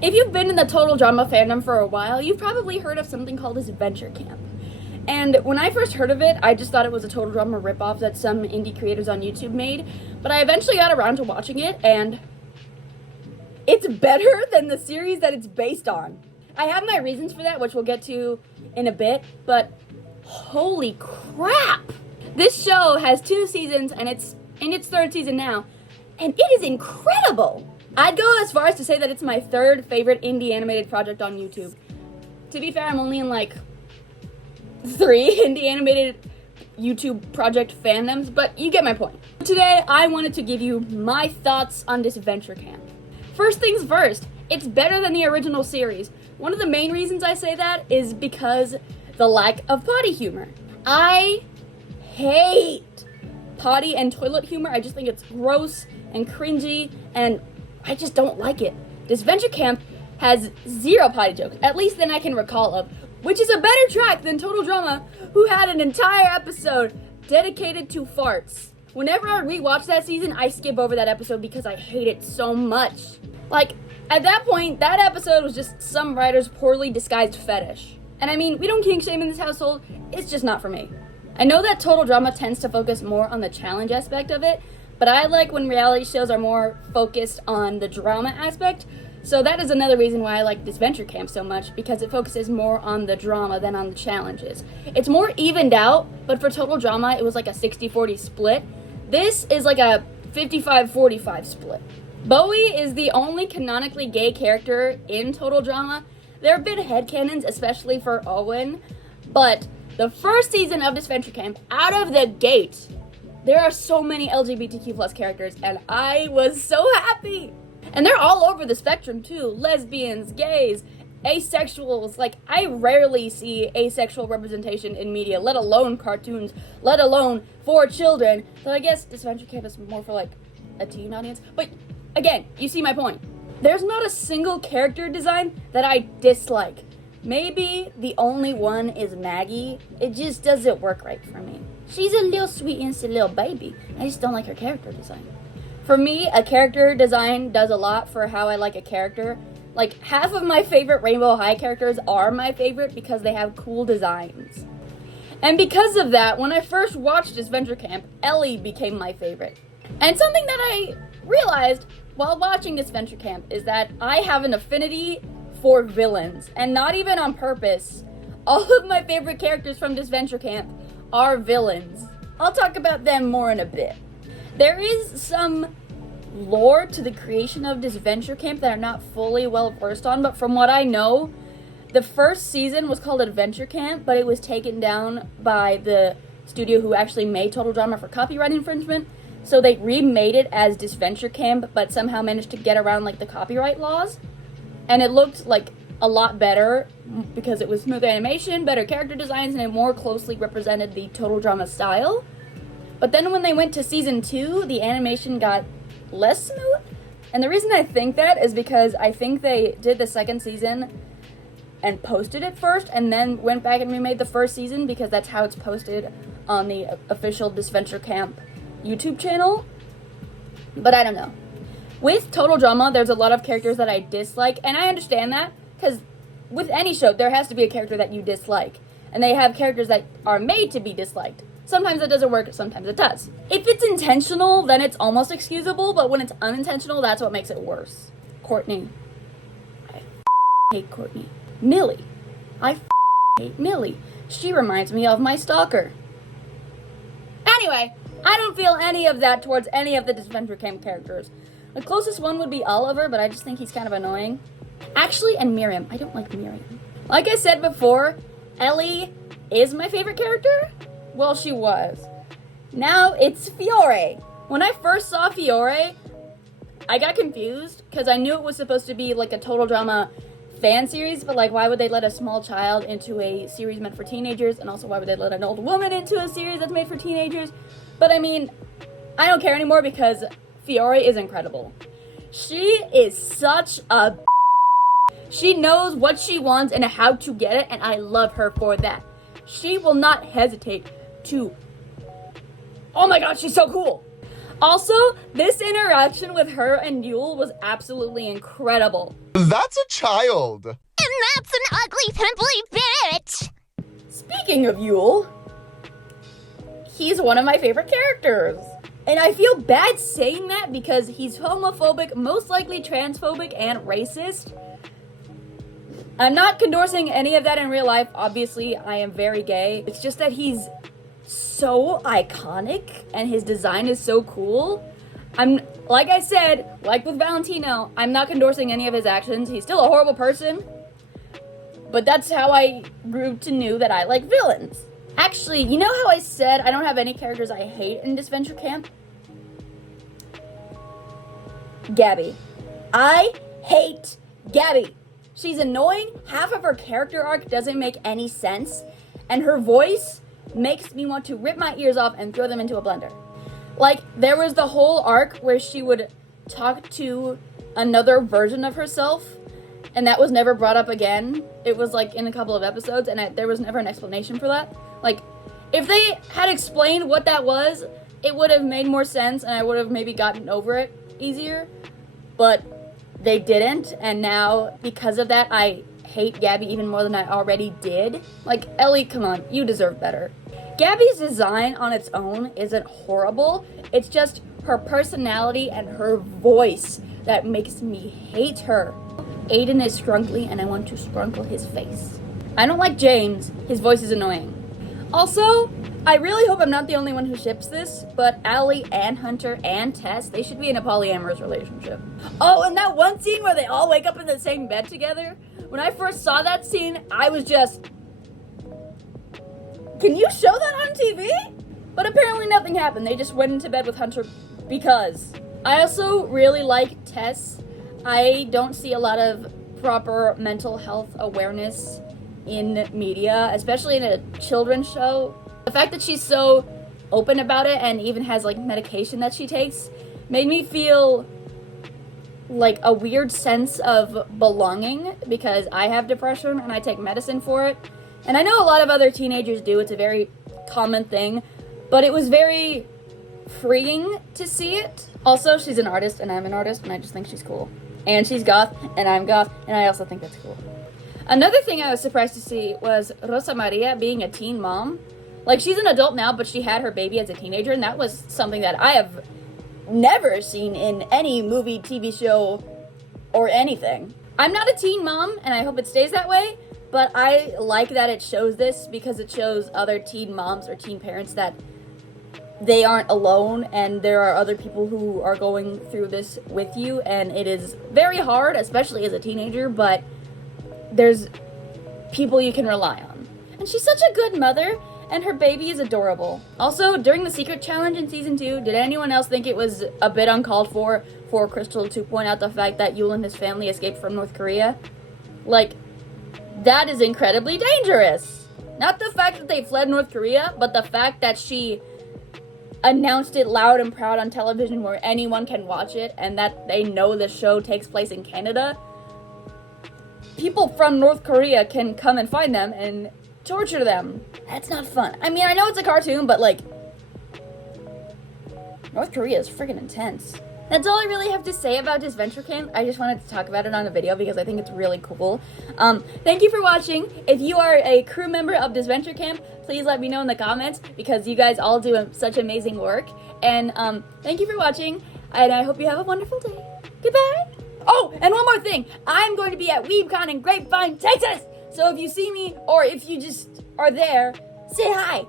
If you've been in the total drama fandom for a while, you've probably heard of something called Disventure Camp. And when I first heard of it, I just thought it was a total drama ripoff that some indie creators on YouTube made. But I eventually got around to watching it, and it's better than the series that it's based on. I have my reasons for that, which we'll get to in a bit, but holy crap! This show has 2 seasons, and it's in its 3rd season now, and it is incredible! I'd go as far as to say that it's my 3rd favorite indie animated project on YouTube. To be fair, I'm only in like 3 indie animated YouTube project fandoms, but you get my point. Today, I wanted to give you my thoughts on Disventure Camp. First things first, it's better than the original series. One of the main reasons I say that is because the lack of potty humor. I hate potty and toilet humor. I just think it's gross and cringy, and I just don't like it. Disventure Camp has 0 potty jokes, at least than I can recall of, which is a better track than Total Drama, who had an entire episode dedicated to farts. Whenever I rewatch that season, I skip over that episode because I hate it so much. Like, at that point, that episode was just some writer's poorly disguised fetish. And I mean, we don't kink shame in this household, it's just not for me. I know that Total Drama tends to focus more on the challenge aspect of it, but I like when reality shows are more focused on the drama aspect, so that is another reason why I like Disventure Camp so much, because it focuses more on the drama than on the challenges. It's more evened out, but for Total Drama, it was like a 60-40 split. This is like a 55-45 split. Bowie is the only canonically gay character in Total Drama. There have been headcanons, especially for Owen, but the first season of Disventure Camp, out of the gate, there are so many LGBTQ plus characters, and I was so happy. And they're all over the spectrum too. Lesbians, gays, asexuals. Like, I rarely see asexual representation in media, let alone cartoons, let alone for children. So I guess Disventure Camp is more for like a teen audience. But again, you see my point. There's not a single character design that I dislike. Maybe the only one is Maggie. It just doesn't work right for me. She's a little sweet, innocent little baby. I just don't like her character design. For me, a character design does a lot for how I like a character. Like, half of my favorite Rainbow High characters are my favorite because they have cool designs. And because of that, when I first watched Disventure Camp, Ellie became my favorite. And something that I realized while watching Disventure Camp is that I have an affinity for villains, and not even on purpose. All of my favorite characters from Disventure Camp are villains. I'll talk about them more in a bit. There is some lore to the creation of Disventure Camp that I'm not fully well versed on, but from what I know, the first season was called Adventure Camp, but it was taken down by the studio who actually made Total Drama for copyright infringement, so they remade it as Disventure Camp, but somehow managed to get around like the copyright laws, and it looked like a lot better because it was smooth animation, better character designs, and it more closely represented the Total Drama style. But then when they went to season 2, the animation got less smooth. And the reason I think that is because I think they did the 2nd season and posted it first, and then went back and remade the 1st season because that's how it's posted on the official Disventure Camp YouTube channel. But I don't know. With Total Drama, there's a lot of characters that I dislike, and I understand that, because with any show, there has to be a character that you dislike. And they have characters that are made to be disliked. Sometimes it doesn't work, sometimes it does. If it's intentional, then it's almost excusable, but when it's unintentional, that's what makes it worse. Courtney. I hate Courtney. Millie. I hate Millie. She reminds me of my stalker. Anyway, I don't feel any of that towards any of the Disventure Camp characters. The closest one would be Oliver, but I just think he's kind of annoying. Actually, and Miriam. I don't like Miriam. Like I said before, Ellie is my favorite character. Well, she was. Now it's Fiore. When I first saw Fiore, I got confused because I knew it was supposed to be like a Total Drama fan series, but like, why would they let a small child into a series meant for teenagers? And also, why would they let an old woman into a series that's made for teenagers? But I mean, I don't care anymore because Fiore is incredible. She is such a She knows what she wants and how to get it, and I love her for that. She will not hesitate to... Oh my god, she's so cool! Also, this interaction with her and Yule was absolutely incredible. That's a child. And that's an ugly, pimply bitch! Speaking of Yule, he's one of my favorite characters. And I feel bad saying that because he's homophobic, most likely transphobic, and racist. I'm not condorsing any of that in real life. Obviously, I am very gay. It's just that he's so iconic and his design is so cool. Like I said, like with Valentino, I'm not condorsing any of his actions. He's still a horrible person. But that's how I grew to know that I like villains. Actually, you know how I said I don't have any characters I hate in Disventure Camp? Gabby. I hate Gabby. She's annoying, half of her character arc doesn't make any sense, and her voice makes me want to rip my ears off and throw them into a blender. Like, there was the whole arc where she would talk to another version of herself, and that was never brought up again. It was like in a couple of episodes, and there was never an explanation for that. Like, if they had explained what that was, it would have made more sense, and I would have maybe gotten over it easier, but they didn't, and now, because of that, I hate Gabby even more than I already did. Like, Ellie, come on, you deserve better. Gabby's design on its own isn't horrible, it's just her personality and her voice that makes me hate her. Aiden is scrunkly, and I want to scrunkle his face. I don't like James, his voice is annoying. Also, I really hope I'm not the only one who ships this, but Allie and Hunter and Tess, they should be in a polyamorous relationship. Oh, and that one scene where they all wake up in the same bed together? When I first saw that scene, I was just... Can you show that on TV? But apparently nothing happened. They just went into bed with Hunter because. I also really like Tess. I don't see a lot of proper mental health awareness in media, especially in a children's show. The fact that she's so open about it and even has like medication that she takes made me feel like a weird sense of belonging because I have depression and I take medicine for it. And I know a lot of other teenagers do, it's a very common thing, but it was very freeing to see it. Also, she's an artist and I'm an artist and I just think she's cool. And she's goth and I'm goth and I also think that's cool. Another thing I was surprised to see was Rosa Maria being a teen mom. Like, she's an adult now, but she had her baby as a teenager, and that was something that I have never seen in any movie, TV show, or anything. I'm not a teen mom, and I hope it stays that way, but I like that it shows this because it shows other teen moms or teen parents that they aren't alone, and there are other people who are going through this with you, and it is very hard, especially as a teenager, but there's people you can rely on. And she's such a good mother, and her baby is adorable. Also, during the secret challenge in season 2, did anyone else think it was a bit uncalled for Crystal to point out the fact that Yule and his family escaped from North Korea? Like, that is incredibly dangerous. Not the fact that they fled North Korea, but the fact that she announced it loud and proud on television where anyone can watch it, and that they know the show takes place in Canada. People from North Korea can come and find them and torture them. That's not fun. I mean, I know it's a cartoon, but like, North Korea is freaking intense. That's all I really have to say about Disventure Camp. I just wanted to talk about it on a video because I think it's really cool. Thank you for watching. If you are a crew member of Disventure Camp, please let me know in the comments because you guys all do such amazing work. And thank you for watching, and I hope you have a wonderful day. Goodbye. Oh, and one more thing. I'm going to be at WeebCon in Grapevine, Texas. So if you see me or if you just are there, say hi.